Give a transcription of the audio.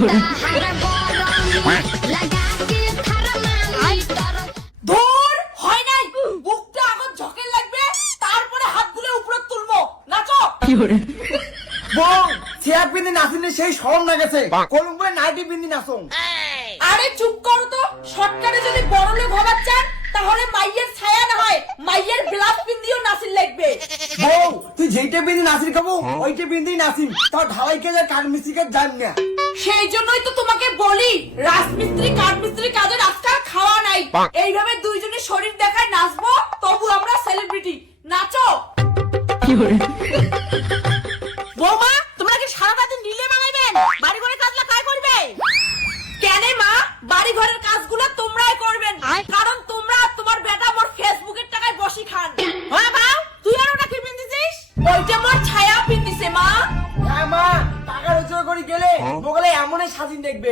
ধুর হয় নাই, বুকটা এখন ঝকের লাগবে, তারপরে হাতগুলো উপরে তুলবো, নাচো। বং চেয়ার পিন্দি নাচিনি সেই শরম না গেছে কলম করে নাইটি পিন্দি নাচো। আরে চুপ করো তো, শর্টকাটে যদি বড় লোক হবার চান তাহলে মাইয়ের ছায়া না হয় মাইয়ের ব্লাউজ পিন্দিও নাচির লাগবে। বউ তুই যেইটা পিন্দি নাচির খাবো ওইটা পিন্দি নাচিম, তাও ঢালাই কেজে কাঠ মিস্ত্রিকে জান না। সেই জন্যই তো তোমাকে বলি রাজমিস্ত্রি কাঠমিস্ত্রি কাজের আজকাল খাওয়া নাই। এইভাবে দুইজনের শরীর দেখায় নাচবো, তবু আমরা সেলিব্রিটি। নাচো। বৌমা তোমরা কি সারাটা দিন নীলে বানাইবেন? বাড়ি ঘরের কাজলা কাজ করবে কেন মা? বাড়ি ঘরের কাজগুলো তোমরাই করবেন, কারণ তোমরা তোমার বেটা মোর ফেসবুকের টাকায় বসি খান। হ্যাঁ বাউ, তুই আর ওটা কি পিন্দিছিস? ওইটা মোর ছায়া পিন্দিছে মা। হ্যাঁ মা, টাকা রোজগার করে গেলে বগলে এমনই সাজিন দেখবে।